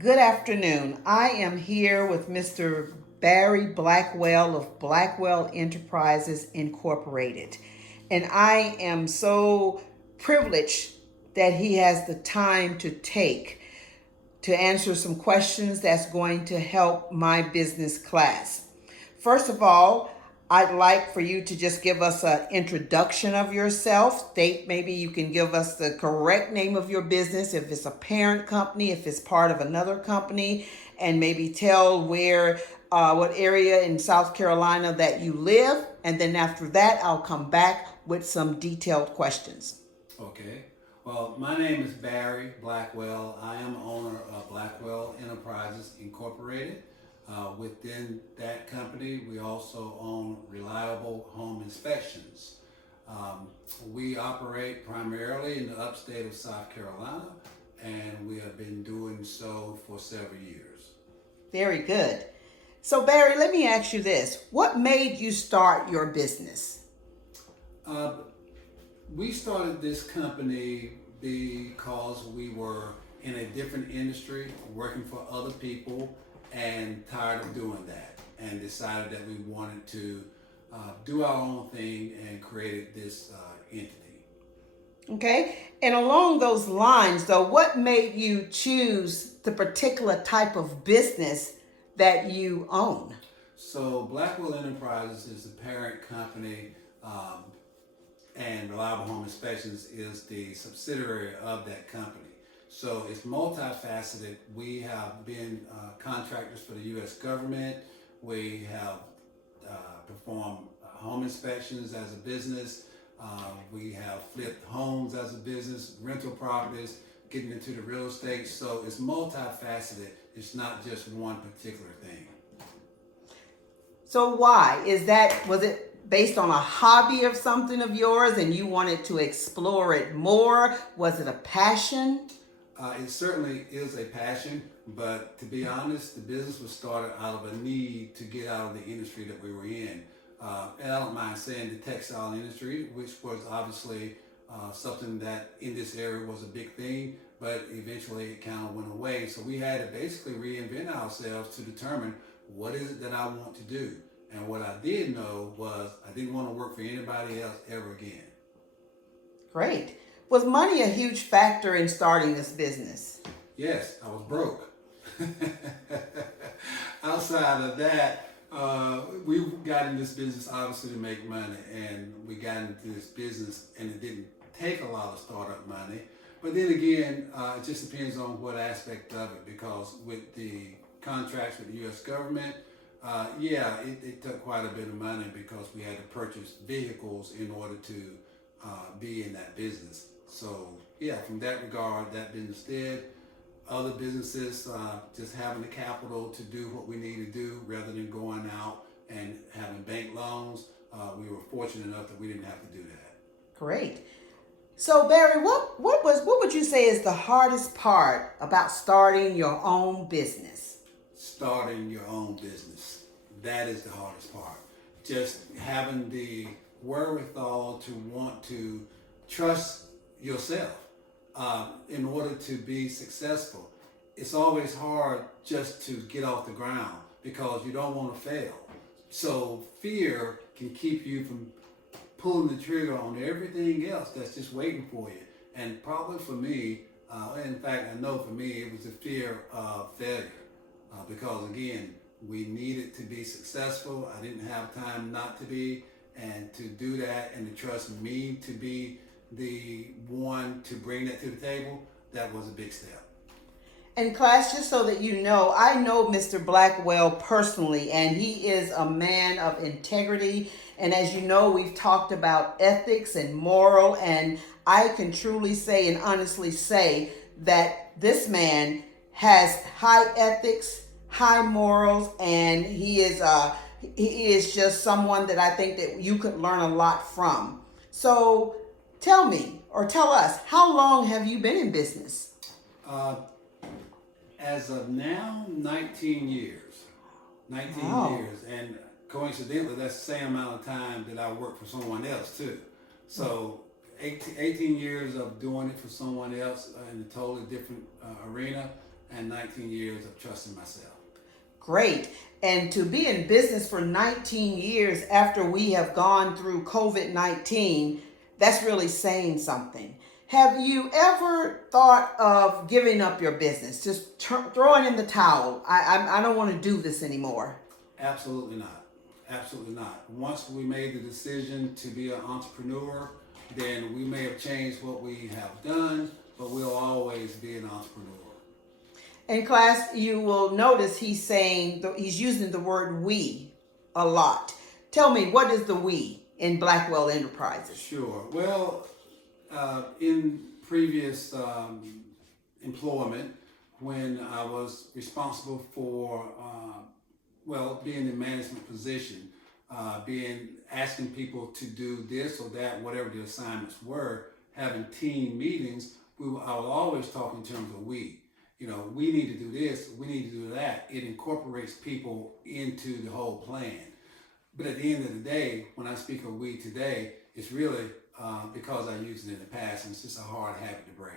Good afternoon. I am here with Mr. Barry Blackwell of Blackwell Enterprises Incorporated. And I am so privileged that he has the time to take to answer some questions that's going to help my business class. First of all, I'd like for you to just give us an introduction of yourself. State maybe you can give us the correct name of your business, if it's a parent company, if it's part of another company, and maybe tell what area in South Carolina that you live. And then after that, I'll come back with some detailed questions. Okay. Well, my name is Barry Blackwell. I am owner of Blackwell Enterprises Incorporated. Within that company, we also own Reliable Home Inspections. Um, we operate primarily in the upstate of South Carolina, and we have been doing so for several years. Very good. So, Barry, let me ask you this. What made you start your business? Uh, we started this company because we were in a different industry, working for other people, and tired of doing that, and decided that we wanted to do our own thing and created this entity. Okay. And along those lines, though, what made you choose the particular type of business that you own? So Blackwell Enterprises is the parent company, and Reliable Home Inspections is the subsidiary of that company. So it's multifaceted. We have been contractors for the U.S. government. We have performed home inspections as a business. We have flipped homes as a business, rental properties, getting into the real estate. So it's multifaceted. It's not just one particular thing. So why? Was it based on a hobby of something of yours and you wanted to explore it more? Was it a passion? It certainly is a passion, but to be honest, the business was started out of a need to get out of the industry that we were in. And I don't mind saying the textile industry, which was obviously something that in this area was a big thing, but eventually it kind of went away. So we had to basically reinvent ourselves to determine what is it that I want to do. And what I did know was I didn't want to work for anybody else ever again. Great. Was money a huge factor in starting this business? Yes, I was broke. Outside of that, we got in this business obviously to make money, and we got into this business, and it didn't take a lot of startup money. But then again, it just depends on what aspect of it, because with the contracts with the U.S. government, it took quite a bit of money because we had to purchase vehicles in order to be in that business. So yeah, from that regard, that business did. Other businesses, just having the capital to do what we need to do rather than going out and having bank loans, we were fortunate enough that we didn't have to do that. Great. So Barry, what would you say is the hardest part about starting your own business? Starting your own business, that is the hardest part. Just having the wherewithal to want to trust yourself in order to be successful. It's always hard just to get off the ground because you don't want to fail. So fear can keep you from pulling the trigger on everything else that's just waiting for you. And probably for me, in fact, I know for me, it was the fear of failure. Because again, we needed to be successful. I didn't have time not to be, and to do that and to trust me to be the one to bring that to the table, that was a big step. And class, just so that you know, I know Mr. Blackwell personally, and he is a man of integrity. And as you know, we've talked about ethics and moral, and I can truly say and honestly say that this man has high ethics, high morals, and he is just someone that I think that you could learn a lot from. So tell me, or tell us, how long have you been in business? Uh, as of now, 19 years. 19 Wow. years. And coincidentally, that's the same amount of time that I worked for someone else, too. So 18 years of doing it for someone else in a totally different arena. and 19 years of trusting myself. Great. And to be in business for 19 years after we have gone through COVID-19, that's really saying something. Have you ever thought of giving up your business, just throwing in the towel? I don't want to do this anymore. Absolutely not. Absolutely not. Once we made the decision to be an entrepreneur, then we may have changed what we have done, but we'll always be an entrepreneur. In class, you will notice he's using the word we a lot. Tell me, what is the we in Blackwell Enterprises? Sure. Well, in previous employment, when I was responsible for, being in management position, asking people to do this or that, whatever the assignments were, having team meetings, I was always talk in terms of we. We need to do this, we need to do that. It incorporates people into the whole plan. But at the end of the day, when I speak of we today, it's really because I used it in the past, and it's just a hard habit to break.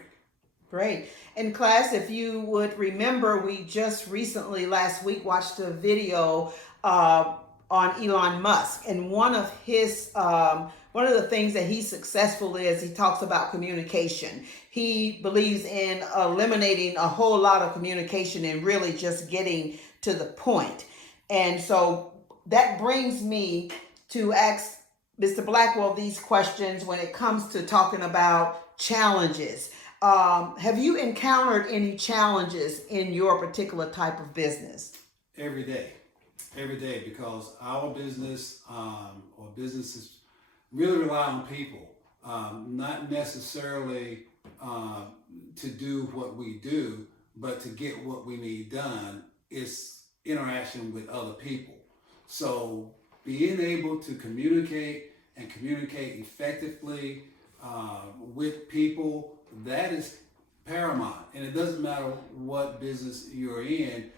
Great. In class, if you would remember, we just recently, last week, watched a video on Elon Musk, and one of the things that he's successful is he talks about communication. He believes in eliminating a whole lot of communication and really just getting to the point. And so that brings me to ask Mr. Blackwell these questions when it comes to talking about challenges. Have you encountered any challenges in your particular type of business? Every day, because our business or businesses really rely on people, not necessarily to do what we do, but to get what we need done is interaction with other people. So being able to communicate effectively with people, that is paramount. And it doesn't matter what business you're in,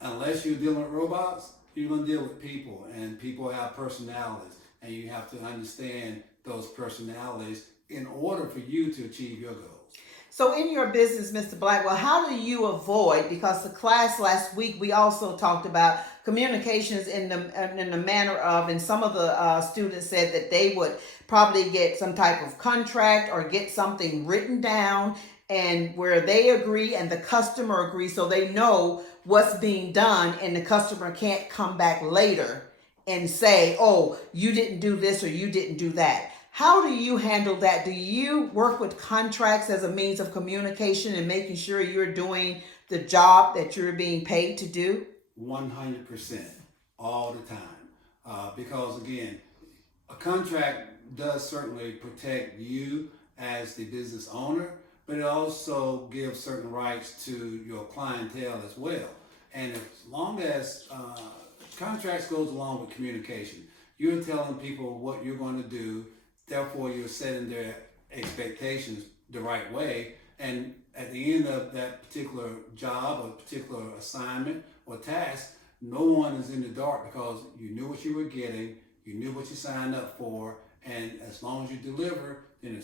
unless you're dealing with robots, you're going to deal with people, and people have personalities, and you have to understand those personalities in order for you to achieve your goals. So in your business, Mr. Blackwell, how do you avoid, because the class last week, we also talked about communications in the manner of, and some of the students said that they would probably get some type of contract or get something written down, and where they agree and the customer agrees, so they know what's being done, and the customer can't come back later and say, oh, you didn't do this or you didn't do that. How do you handle that? Do you work with contracts as a means of communication and making sure you're doing the job that you're being paid to do? 100%, all the time. Because again, a contract does certainly protect you as the business owner, but it also gives certain rights to your clientele as well. And as long as contracts goes along with communication, you're telling people what you're going to do, therefore you're setting their expectations the right way. And at the end of that particular job or particular assignment or task, no one is in the dark, because you knew what you were getting, you knew what you signed up for, and as long as you deliver, then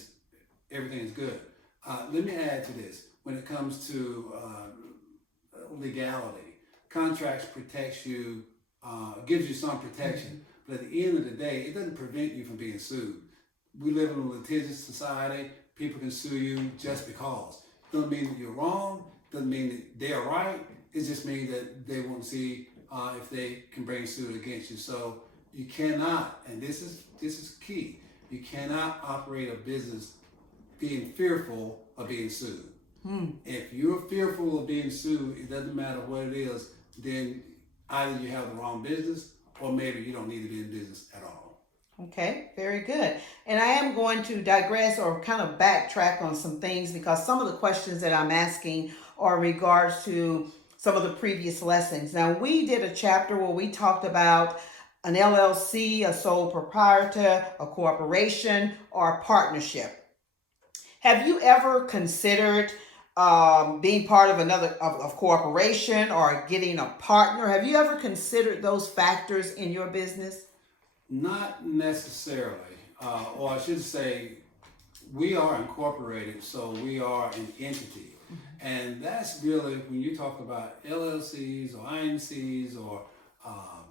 everything is good. Let me add to this. When it comes to legality, contracts protects you, gives you some protection, but at the end of the day, it doesn't prevent you from being sued. We live in a litigious society. People can sue you just because. Doesn't mean that you're wrong, doesn't mean that they're right. It just means that they want to see if they can bring a suit against you. So you cannot, and this is key, you cannot operate a business being fearful of being sued. If you're fearful of being sued, it doesn't matter what it is, then either you have the wrong business or maybe you don't need to be in business at all. Okay, very good. And I am going to digress or kind of backtrack on some things, because some of the questions that I'm asking are in regards to some of the previous lessons. Now, we did a chapter where we talked about an LLC, a sole proprietor, a corporation, or a partnership. Have you ever considered being part of another of corporation or getting a partner? Have you ever considered those factors in your business? Not necessarily, or I should say, we are incorporated, so we are an entity. And that's really, when you talk about LLCs or INCs or um,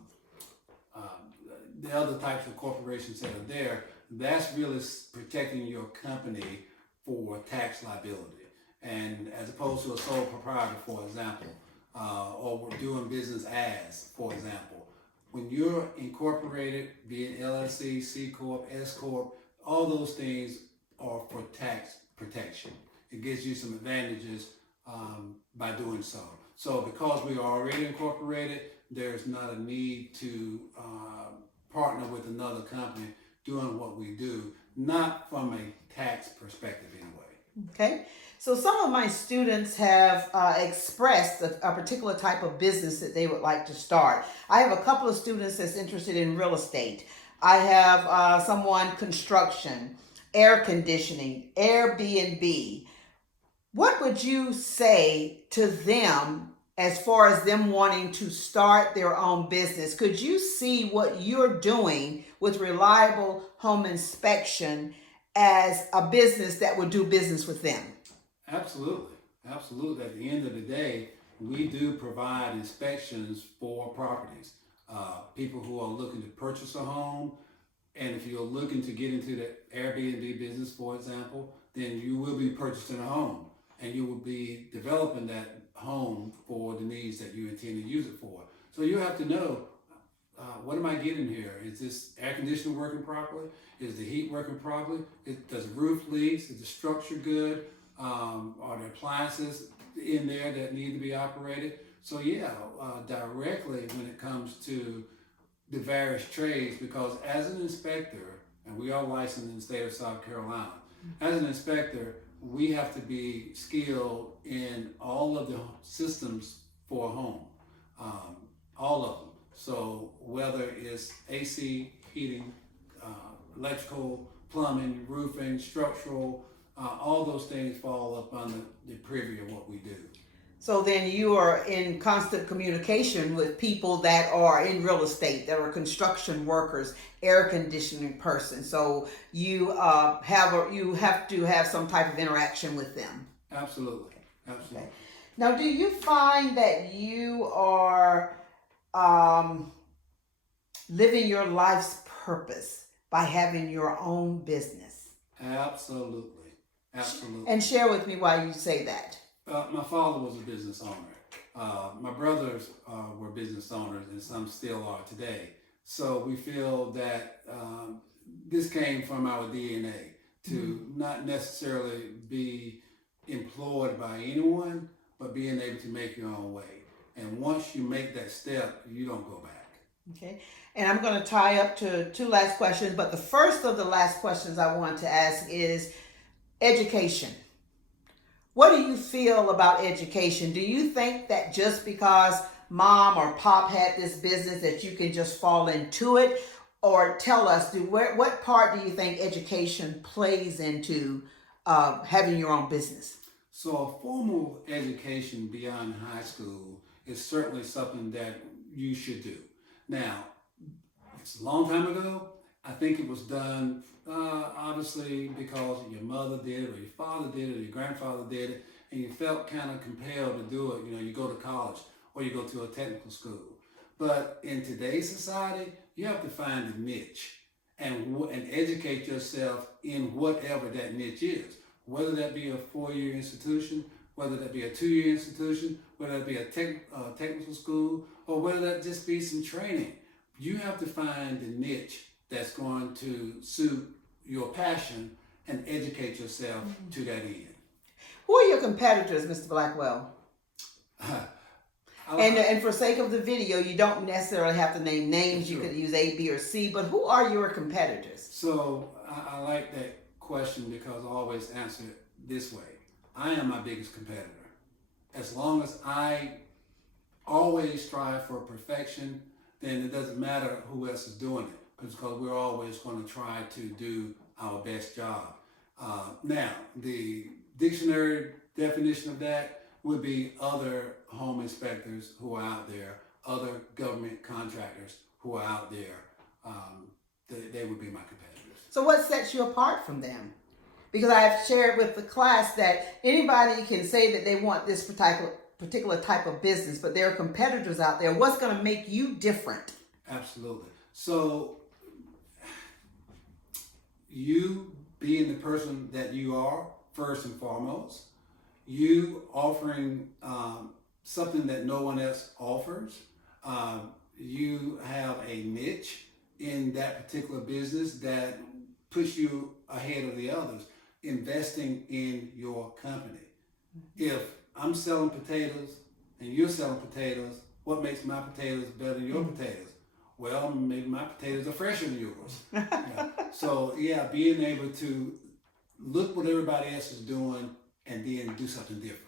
the other types of corporations that are there, that's really protecting your company for tax liability. And as opposed to a sole proprietor, for example, or doing business as, for example, when you're incorporated, be it LLC, C Corp, S Corp, all those things are for tax protection. It gives you some advantages by doing so. So because we are already incorporated, there's not a need to partner with another company doing what we do, not from a tax perspective anyway. Okay, so some of my students have expressed a particular type of business that they would like to start. I have a couple of students that's interested in real estate. I have someone construction, air conditioning, Airbnb. What would you say to them as far as them wanting to start their own business? Could you see what you're doing with Reliable Home Inspection as a business that would do business with them? Absolutely. Absolutely. At the end of the day, we do provide inspections for properties. People who are looking to purchase a home, and if you're looking to get into the Airbnb business, for example, then you will be purchasing a home and you will be developing that home for the needs that you intend to use it for. So you have to know, what am I getting here? Is this air conditioning working properly? Is the heat working properly? Does the roof leaks? Is the structure good? Are there appliances in there that need to be operated? So yeah, directly when it comes to the various trades, because as an inspector, and we are licensed in the state of South Carolina, as an inspector, we have to be skilled in all of the systems for a home, all of them. So whether it's AC, heating, electrical, plumbing, roofing, structural, all those things fall up under the purview of what we do. So then you are in constant communication with people that are in real estate, that are construction workers, air conditioning persons. So you have to have some type of interaction with them. Absolutely, absolutely. Okay. Now, do you find that you are living your life's purpose by having your own business? Absolutely, absolutely. And share with me why you say that. My father was a business owner. My brothers were business owners, and some still are today. So we feel that this came from our DNA to not necessarily be employed by anyone, but being able to make your own way. And once you make that step, you don't go back. Okay. And I'm going to tie up to two last questions, but the first of the last questions I want to ask is education. What do you feel about education? Do you think that just because mom or pop had this business that you can just fall into it? Or tell us, what part do you think education plays into having your own business? So a formal education beyond high school is certainly something that you should do. Now, it's a long time ago. I think it was done obviously because your mother did it, or your father did it, or your grandfather did it, and you felt kind of compelled to do it. You know, you go to college or you go to a technical school. But in today's society, you have to find a niche and educate yourself in whatever that niche is. Whether that be a 4-year institution, whether that be a 2-year institution, whether that be a technical school, or whether that just be some training. You have to find the niche that's going to suit your passion and educate yourself to that end. Who are your competitors, Mr. Blackwell? And for sake of the video, you don't necessarily have to name names. Sure. You could use A, B, or C, but who are your competitors? So I like that question because I always answer it this way. I am my biggest competitor. As long as I always strive for perfection, then it doesn't matter who else is doing it, because we're always going to try to do our best job. Now, the dictionary definition of that would be other home inspectors who are out there, other government contractors who are out there. They would be my competitors. So what sets you apart from them? because I have shared with the class that anybody can say that they want this particular type of business, but there are competitors out there. What's going to make you different? Absolutely. So you being the person that you are, first and foremost, you offering something that no one else offers. You have a niche in that particular business that puts you ahead of the others, investing in your company. If I'm selling potatoes and you're selling potatoes, what makes my potatoes better than your potatoes? Well, maybe my potatoes are fresher than yours. Yeah. So yeah, being able to look what everybody else is doing and then do something different.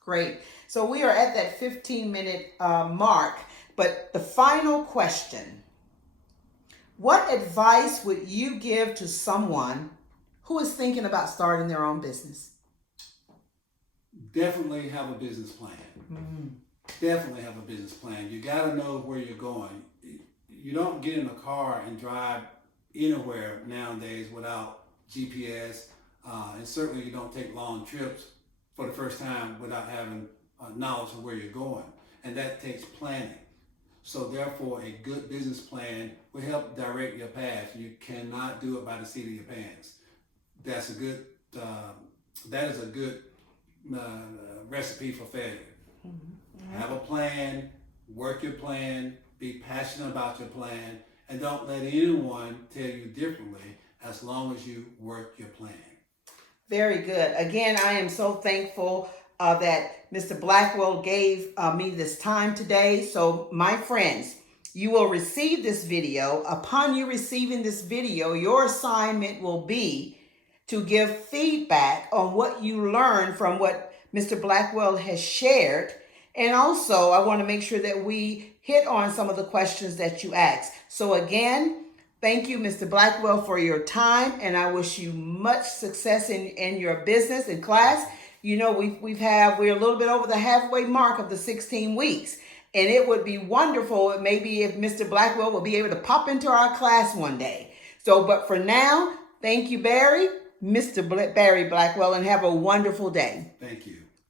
Great. So we are at that 15-minute mark, but the final question, what advice would you give to someone who is thinking about starting their own business? Definitely have a business plan. Mm-hmm. Definitely have a business plan. You got to know where you're going. You don't get in a car and drive anywhere nowadays without GPS, and certainly you don't take long trips for the first time without having knowledge of where you're going, and that takes planning. So therefore, a good business plan will help direct your path. You cannot do it by the seat of your pants. That's a good. That is a good recipe for failure. Mm-hmm. Have a plan, work your plan, be passionate about your plan, and don't let anyone tell you differently as long as you work your plan. Very good. Again, I am so thankful that Mr. Blackwell gave me this time today. So my friends, you will receive this video. Upon you receiving this video, your assignment will be to give feedback on what you learned from what Mr. Blackwell has shared. And also, I want to make sure that we hit on some of the questions that you asked. So again, thank you, Mr. Blackwell, for your time, and I wish you much success in your business and class. You know, we're a little bit over the halfway mark of the 16 weeks, and it would be wonderful maybe if Mr. Blackwell will be able to pop into our class one day. So, but for now, thank you, Barry, Mr. Barry Blackwell, and have a wonderful day. Thank you.